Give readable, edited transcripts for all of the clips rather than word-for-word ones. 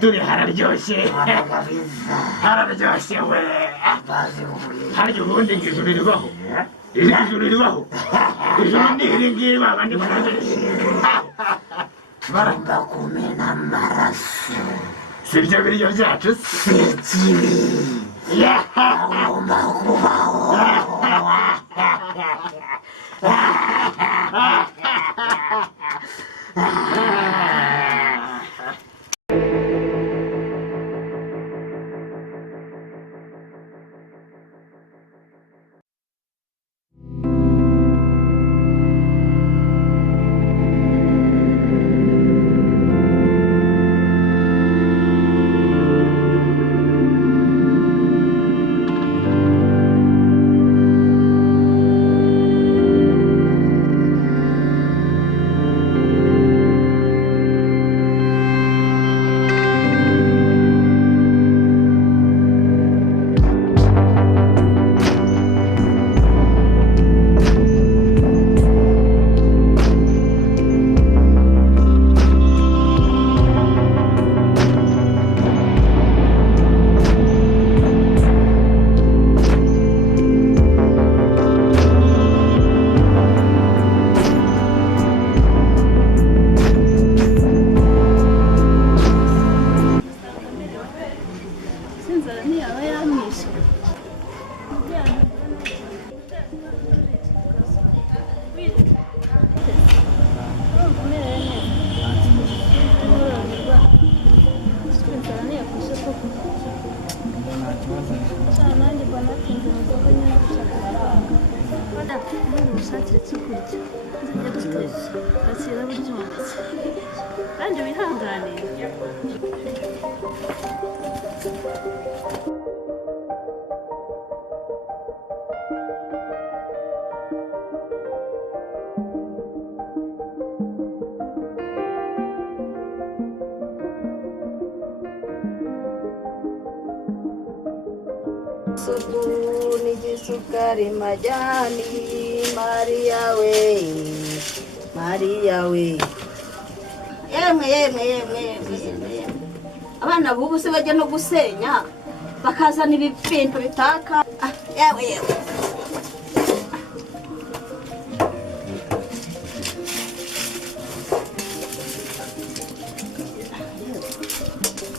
turi hararyoshye hararyoshye we harya ubundi ijuru ribaho ijuru ribaho ijuru ni iri ngiri babandi baramba kumena amaraso si ibyo biryo byacu si ikibi agomba kubaho Sukuni jisukari majani Maria we yemwe abana bubu se bajya no gusenya bakazana ibintu bitaka yewe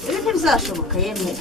ibi ntibizashoboka yemwe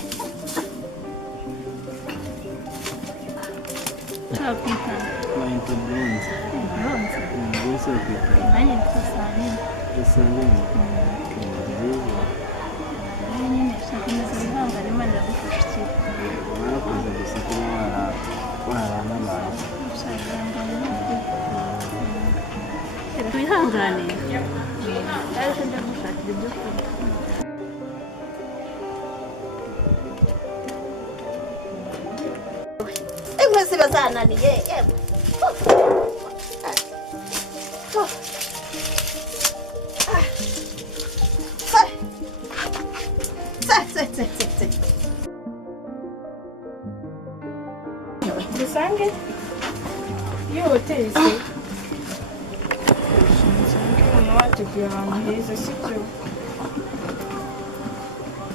Mwese bazananiye dusange iyo hoteli se umuntu wateguye ahantu heza sibyo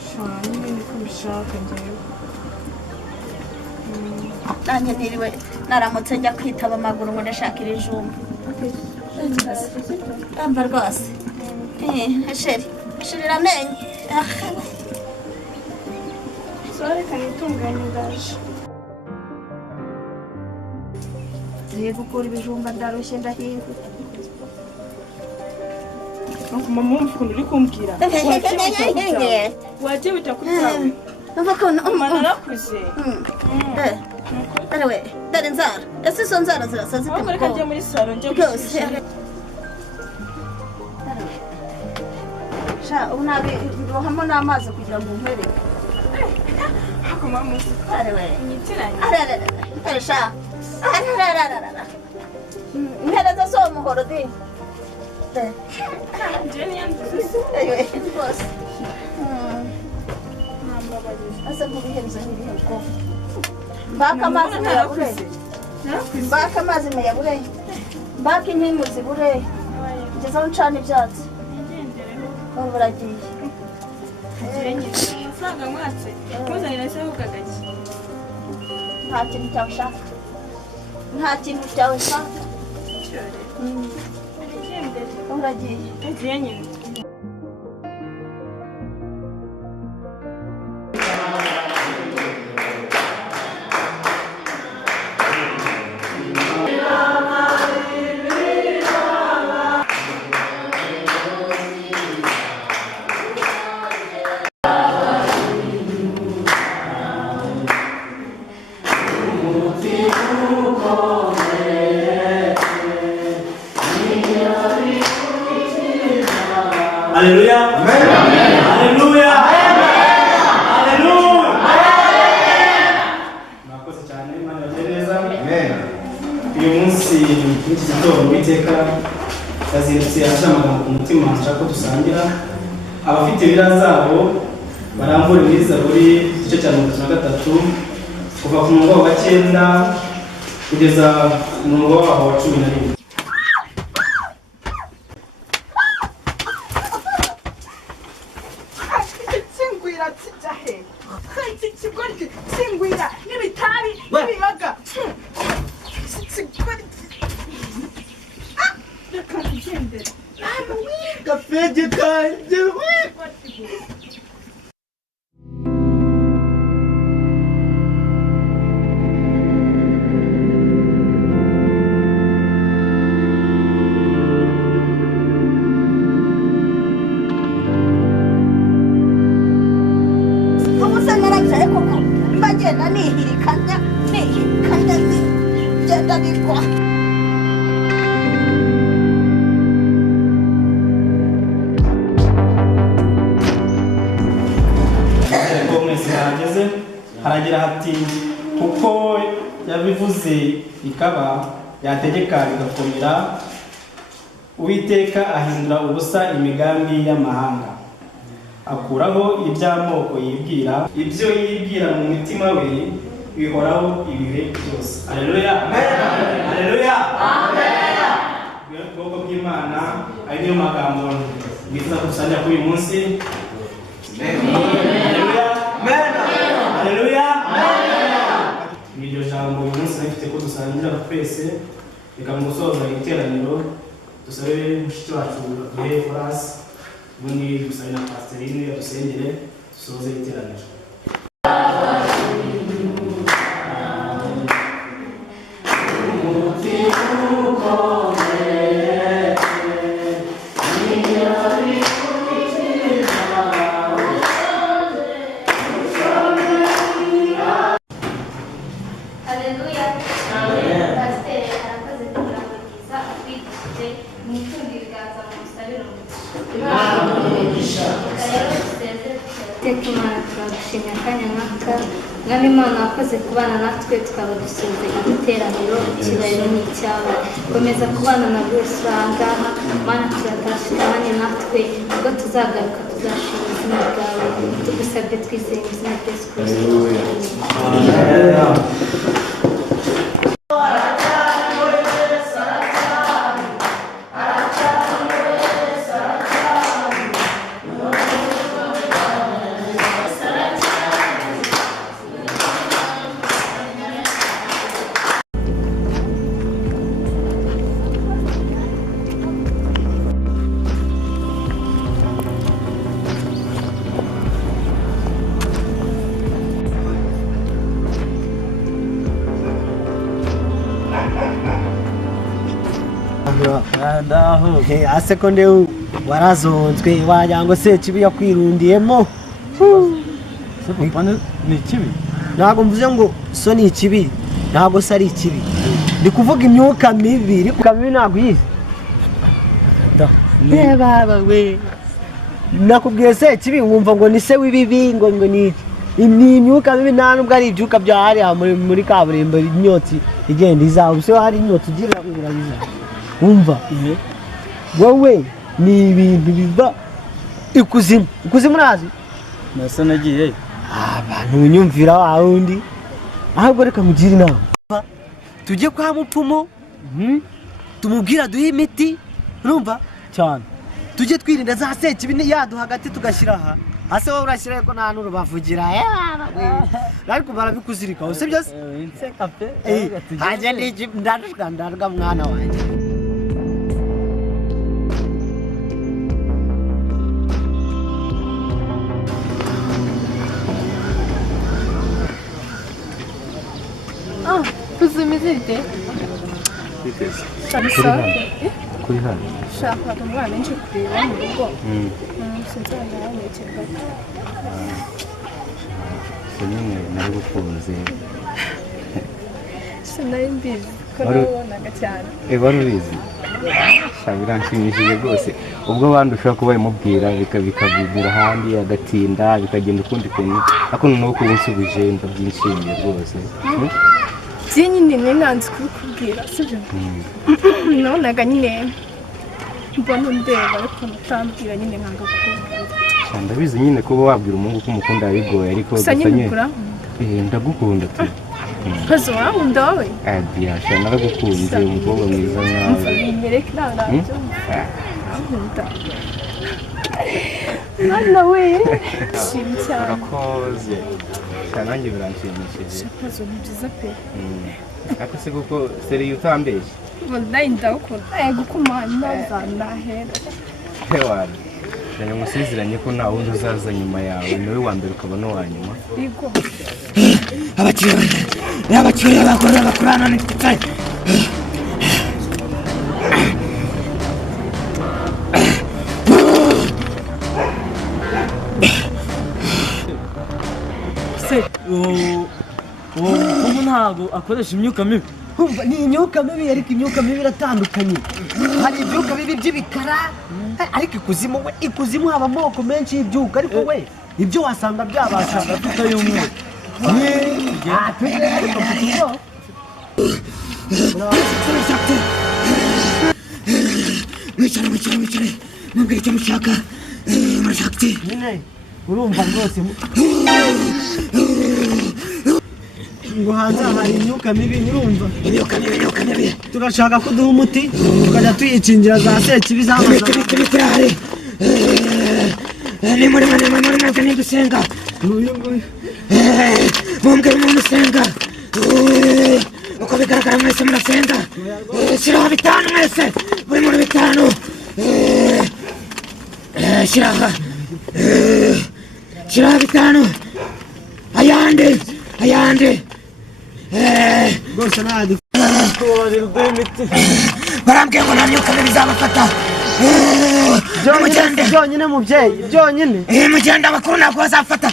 shana n'ibindi ko bishaka njyewe nanjye niriwe naramutse njya kwitaba amaguru ngo ndashakira ijumba yamba rwose sheri ramenye reka nitunganye ndaje tugiye gukura ibijumba ndarushye ndahinga mama wumva ukuntu uri kumbwira wagiye wita kuri zawe mama narakuze dore inzara ese izo nzara zirasa zite ahubwo reka njye muri salo njye gushyushya ubu nabirohamo n'amazi kugira ngo umpere mama inyitiranye mpereza so umuhoro di njye niyanduze rwose asa nk'ubihenze n'ibiheko mbaka amazi muyabure mbaka amazi muyabure mbaka intimu zibure ngezeho ncana ibyatsi ubu buragiye amafaranga mwatse muzanira se ukagaki nta kintu cyawe ushaka nta kintu cyawe ushaka uragiye agiye nyine Haleluya. Amen. Haleluya. Haleluya. Mwakoze cyane Imana yagereza. Amen. Uyu munsi n'iki gitondo Uwiteka yazindutse ashamaga ku mutima nshaka ko dusangira abafite ibira zabo barambura muri Zaburi igice cya 33 kuva ku murongo wa 9 kugeza ku murongo wa 11. Singwira n'ibitabi n'ibiyoga reka ngendere Gafeje kanje ngenda nihirikanya ngenda bigwa haragira hati kuko yabivuze bikaba yategeka bigakomera Uwiteka ahindura ubusa imigambi y'amahanga akuraho iby'amoko yibwira ibyo yibwira mu mutima we bihoraho ibihe byose. Haleluya. Amen. Haleluya. Amen. Ubwoko bw'Imana ari niyo magambo bifuza gusangira kuri uyu munsi. Haleluya. Amen. Haleluya. Amen. Iryo jambo uyu munsi nafite ko dusangira twese reka mu gusoza iteraniro dusabe mushiki wacu duhe forasi ubundi dusabe na pasiterine yadusengere dusoze iteraniro. turagushimira akanya nk'aka mwami Imana wakoze kubana natwe tukaba dusoze igiteraniro icyubahiro ni icyawe komeza kubana na buri wese uri aha ngaha Mana turatashikanye natwe ubwo tuzagaruka tuzashima izina ryawe tugusabye twizeye mu izina rya Yesu Kristo. asekonde warazonzwe wajango se kibi yakwirundiyemo Ni kibi? ntago mvuze ngo so ni ikibi ntago se ari ikibi ndi kuvuga imyuka mibi ariko mibi ntago yize baba we nakubwiye se kibi wumva ngo ni se w'ibibi ngo ni imyuka mibi nta nubwo ari ibyuka bya hariya muri kaburimbo inyotsi igenda izawe se hari inyotsi ugira ngo urabiza umva wowe ni ibintu biva ikuzimu urazi Nasa nagiye abantu unyumvira wa wundi ahubwo reka mugire inama tujye kwa mupfumu tumubwira duhe imiti urumva cyane tujye twirinda za sekibi yaduha hagati tugashyira aha ase wowe urashyiraho ko nta n'urubavugira ariko barabikuzirikaho si byose hanjye ndarwa mwana wanjye Kuzimize ite? Kuri hano. Shaka umwana nje kureba mu rugo. Sinzana yaneke gato. Sinimwe nari gukunze. Sinari mbizi ko nabonaga cyane. Wari ubizi? Biranshimishije rwose ubwo abandi ushobora kuba bimubwira bikabibwira ahandi agatinda bikagenda ukundi kuntu ariko noneho kuba unsubije ndabyishimiye rwose nyine nanze kubikubwira sibyo nabonaga nyine mbona ndeba ariko mutambwira nyine nkanga kukubwira ndabizi nyine kuba wabwira umuhungu ko umukunda bigoye ariko gusanye ndagukunda tu kazo wankunda wowe yasha naragukunze umukobwa mwiza nkawe nyereke nabyo nkunda mwana we shimye cyane urakoze nanjye biranshimishije kazo ni byiza pe ariko se kuko seriye utambeshye wallahi ndagukunda gukumana zanahera hewana cyane musezeranye ko nta wundi uzaza nyuma yawe niwe wa mbere ukaba n'uwa nyuma yego abakiriya bakorera bakorana n'ititari ubu ntabwo akoresha imyuka mibi ni imyuka mibi ariko imyuka mibi iratandukanye hari ibyuka bibi by'ibikara ariko ikuzimu haba amoko menshi y'ibyuka ariko we ibyo wasanga byabashaga tutayumwe wicare mubwire icyo mushaka murashaka nyine urumva rwose ngo hanze hari imyuka mibi urumva imyuka mibi turashaka ko duha umuti tukajya tuyikingira za sekibi z'amazara ni muri mwebwe nidusenga mumbwire umuntu usenga uko bigaragara mwese murasenga shyiraho 5 mwese buri muntu 5 shyiraho 5 ayandi rwose ntabwo kubabarirwa imiti barambwiye ngo nta myuka mibi izabafata byonyine mubyeyi byonyine mugenda abakuru ntabwo bazafata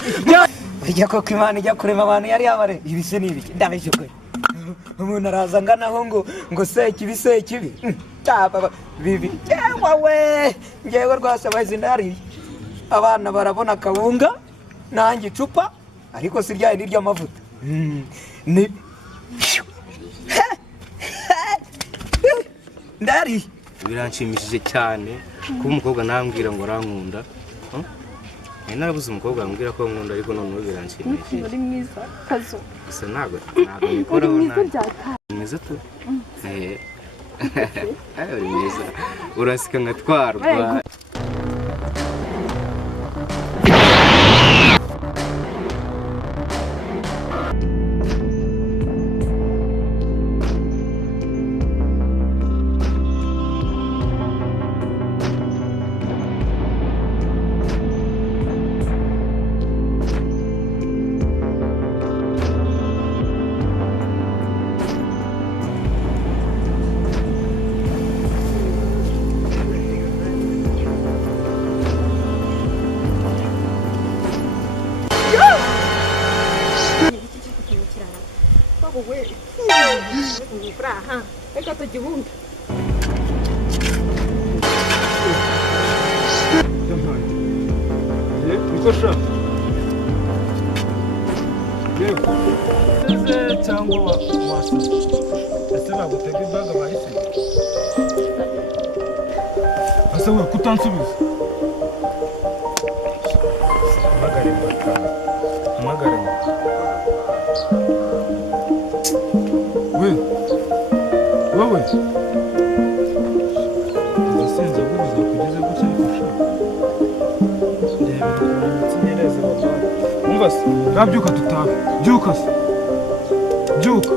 ijya koko imana ijya kurema abantu yari yabare ibise n'ibiki ndabeshye kwe umuntu araza nganaho ngo sekibi bibi yewe we ngewe rwose abahizi ndariye abana barabona akawunga nanjye icupa ariko si ryaye n'iry'amavuta ndariye biranshimishije cyane kuba umukobwa nambwira ngo arankunda narabuze umukobwa wambwira ko nkunda ariko noneho biranshimishije uri mwiza kazo gusa ntabwo nikoraho mwiza tu uri mwiza urasika nkatwarwa reka tugihunge niko sha ese cyangwa wasa ese bagutega ibaga bahise ese we kutansubiza amagare wowe ndasenze gubiza kugeza gutya ariko sha ndeba imitsi umva se ngabyuka tutaha byuka se byuka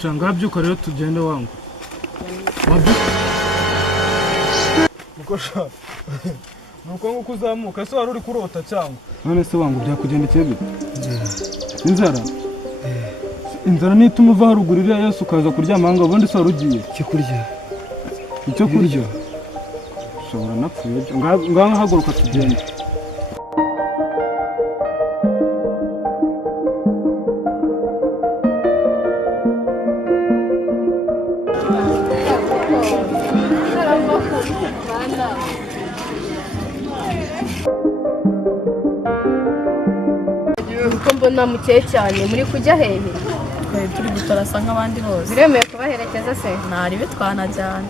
sha ngabyuka rero tugende wangu wabyuka mukosha nuko nguko uzamuka ese wari uri kurota cyangwa none se wangu byakugendekeye bite inzara nituma uva haruguru iriya yose ukaza kuryama ahangaha ubundi se wari ugiye icyo kurya ushobora napfuye ngaho haguruka tugende uko mbona mukeye cyane muri kujya hehe twari turi gutarasa nk'abandi bose biremeye kubaherekeza se ntaribe twanajyana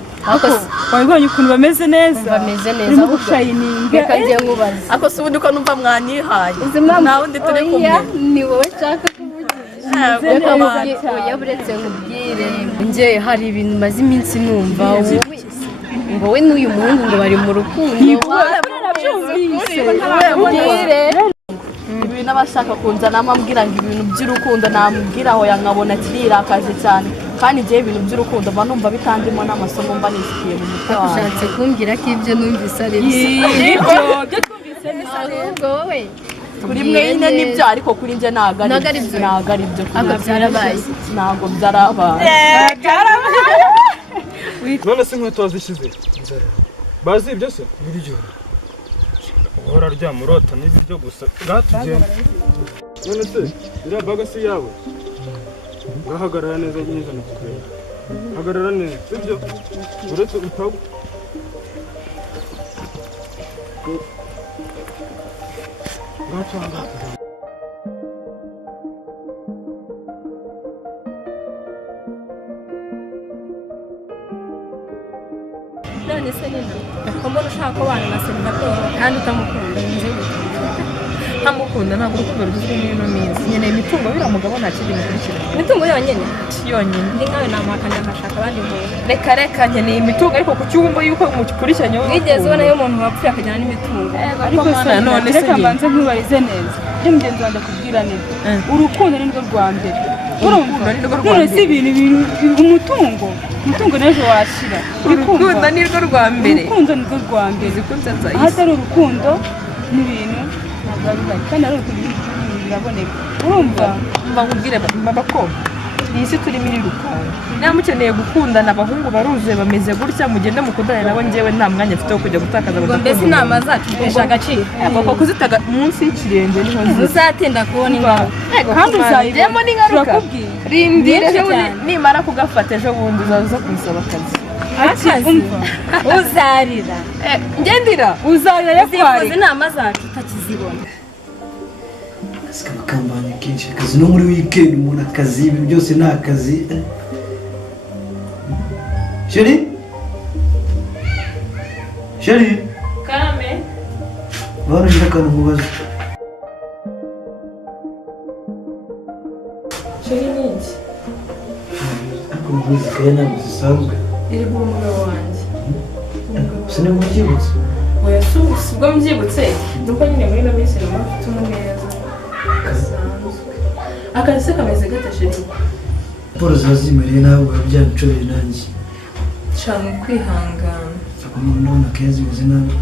wabibonye ukuntu bameze neza bameze neza urimo gushayininga reka njye nkubaze ako si ubundi ko numva mwanyihaye nta wundi turi kumwe ni wowe nshaka kuvugisha oya buretse nkubwire njye hari ibintu maze iminsi numva ngo we n'uyu muhungu ngo bari mu rukundo ibintu aba ashaka kunzanamo ambwira ngo ibintu by'urukundo namubwira aho yankabona kirirakaje cyane kandi igihe ibintu by'urukundo mba numva bitandimo n'amasomo mba nisikiye mu mutwe wawe ushatse kumbwira ko ibyo numvise ari ahubwo wowe kuri mwe nyine nibyo ariko kuri njye ntabwo ari byo ntabwo byarabaye ntabwo byarabaye none se inkweto wazishyize bazi ibyo se ibiryo uhora aryama urota n'ibiryo gusa ngaha tugenda none se iriya baga si yawe ngahagarara neza neza nakukureba hagarara neza sibyo uretse utagwa ngacanga none se nina ko mbona ushaka kubana na Senatoro kandi utamukunda nzi ntamukunda ntabwo urukundo rugizwe n'ino minsi nkeneye imitungo biriya mugabo nta kindi mukurikira imitungo yonyine ndi nkawe namuhakanya nkashaka abandi muntu reka nkeneye imitungo ariko ku cyumba yuko mukurikiranye wigeze ubona iyo umuntu wapfuye akajyana n'imitungo ariko se none se reka mbanze nkubarize neza ibyo mugenzi wanjye akubwira neza urukundo ni rwo rwa mbere urumva none si ibintu umutungo n'ejo washira urukundo ni rwo rwa mbere urukundo ni rwo rwa mbere ahatari urukundo n'ibintu ntabwo biba kandi ari urukundo biraboneka urumva mba nkubwire babakobwa iyi si turimo iri rukundo niba mukeneye gukundana abahungu baruzuye bameze gutya mugende mukundane nabo njyewe nta mwanya mfite wo kujya gutakaza ngo mbese inama zacu zihesha agaciro agomba kuzitaga munsi y'ikirenge niho uzatinda kubona ingaruka kandi uzayibona n'ingaruka rindire nimara kugafata ejo bundi uzaza kunsaba akazi uzarira ngendira uzarira yakwari inama zacu utakizibona akazi kabakambanye kenshi akazi no muri weekend umuntu akazi ibintu byose ni akazi sheri karame bana ngira akantu mubaza sheri n'iki ariko muzi kaya ntabwo zisanzwe iri guha umugabo wanjye gusa niba mubyibutse oya si ubwo mbyibutse nuko nyine muri ino minsi rero mfite umuneza akazi se kameze gate sheri raporo ziba zimereye nawe biba byabicoreye nanjye nshaka kwihangana umuntu nabona kaya zimeze nabi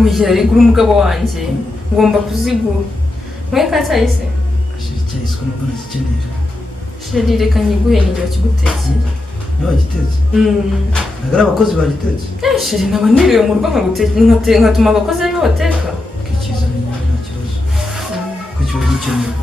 ugira rigura umugabo wanjye ngomba kuzigura mwe ka cyayi se ashira icyayi siko nubwo nazikenera sheri reka nyiguhe nigira kigutekeye niba wagitetse ntabwo ari abakozi bagitetse sheri naba niriwe mu rugo nkatuma abakozi aribo bateka ukikizana inyuma nta kibazo kuko kiba gikenewe